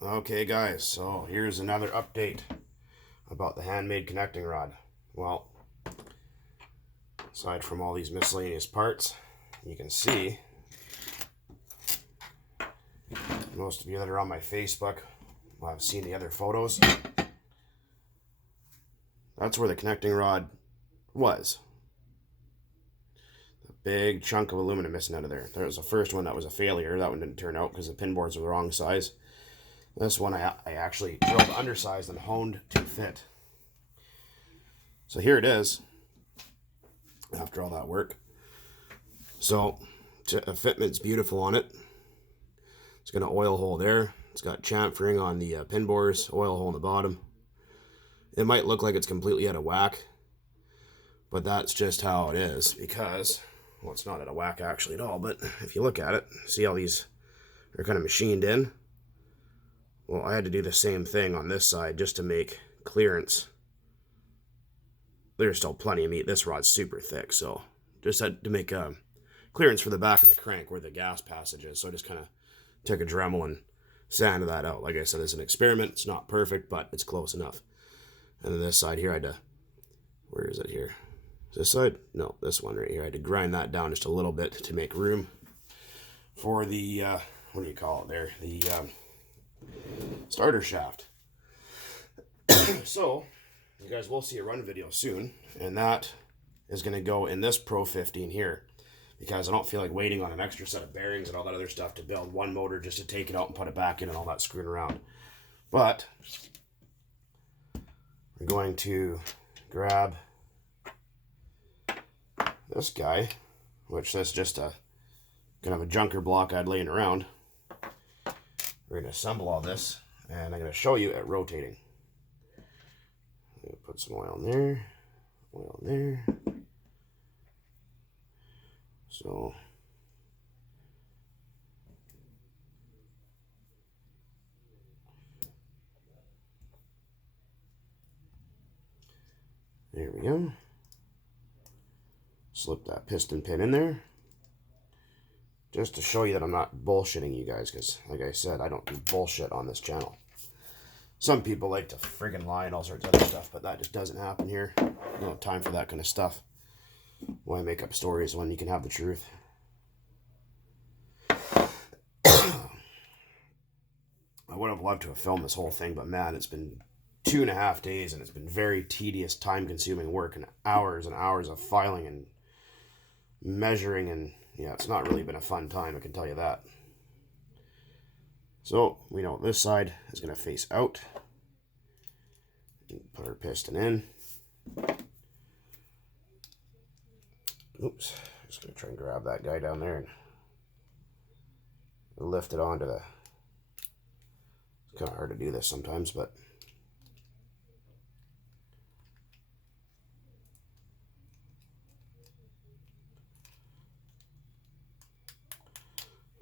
Okay guys, so here's another update about the handmade connecting rod. Well, aside from all these miscellaneous parts, you can see, most of you that are on my Facebook will have seen the other photos. That's where the connecting rod was. A big chunk of aluminum missing out of there. There was the first one that was a failure. That one didn't turn out because the pin boards were the wrong size. This one I actually drilled undersized and honed to fit. So here it is after all that work. So a fitment's beautiful on it. It's got an oil hole there. It's got chamfering on the pin bores, oil hole in the bottom. It might look like it's completely out of whack, but that's just how it is because, well, it's not out of whack actually at all, but if you look at it, see how these are kind of machined in? Well, I had to do the same thing on this side just to make clearance. There's still plenty of meat. This rod's super thick, so just had to make clearance for the back of the crank where the gas passage is. So I just kind of took a Dremel and sanded that out. Like I said, it's an experiment. It's not perfect, but it's close enough. And then this side here, I had to, where is it here? This side? No, this one right here. I had to grind that down just a little bit to make room for the, what do you call it there? The starter shaft. So you guys will see a run video soon, and that is going to go in this Pro 15 here because I don't feel like waiting on an extra set of bearings and all that other stuff to build one motor just to take it out and put it back in and all that screwing around. But we're going to grab this guy, which is just a kind of a junker block I'd laying around. We're going to assemble all this, and I'm going to show you it rotating. Put some oil in there, oil in there. So, there we go. Slip that piston pin in there. Just to show you that I'm not bullshitting you guys, because like I said, I don't do bullshit on this channel. Some people like to friggin' lie and all sorts of other stuff, but that just doesn't happen here. No time for that kind of stuff. Why make up stories when you can have the truth? I would have loved to have filmed this whole thing, but man, it's been 2.5 days and it's been very tedious, time-consuming work and hours of filing and measuring, and yeah, it's not really been a fun time, I can tell you that. So we know this side is going to face out. Put our piston in. Oops, just going to try and grab that guy down there and lift it onto the... It's kind of hard to do this sometimes, but...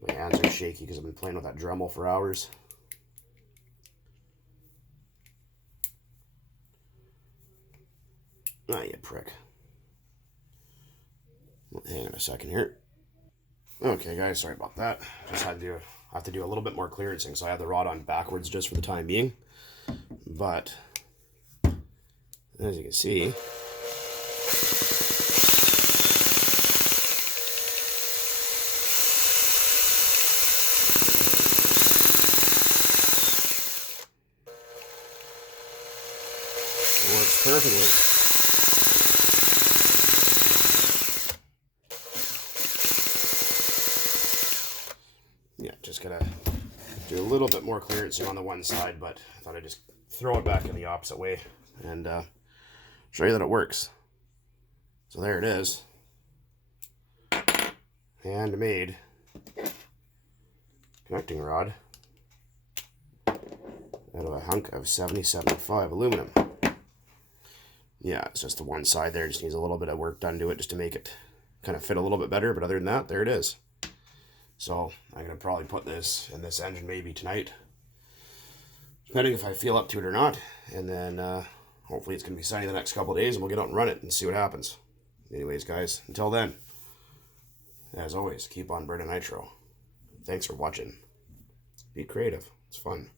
My hands are shaky because I've been playing with that Dremel for hours. Ah, you prick. Hang on a second here. Okay, guys, sorry about that. Just had to have to do a little bit more clearancing, so I have the rod on backwards just for the time being. But as you can see, it works perfectly. Yeah, just gotta do a little bit more clearancing on the one side, but I thought I'd just throw it back in the opposite way and show you that it works. So there it is. Handmade connecting rod out of a hunk of 7075 aluminum. Yeah, it's just the one side there. Just needs a little bit of work done to it just to make it kind of fit a little bit better. But other than that, there it is. So I'm going to probably put this in this engine maybe tonight, depending if I feel up to it or not. And then hopefully it's going to be sunny the next couple of days and we'll get out and run it and see what happens. Anyways, guys, until then, as always, keep on burning nitro. Thanks for watching. Be creative. It's fun.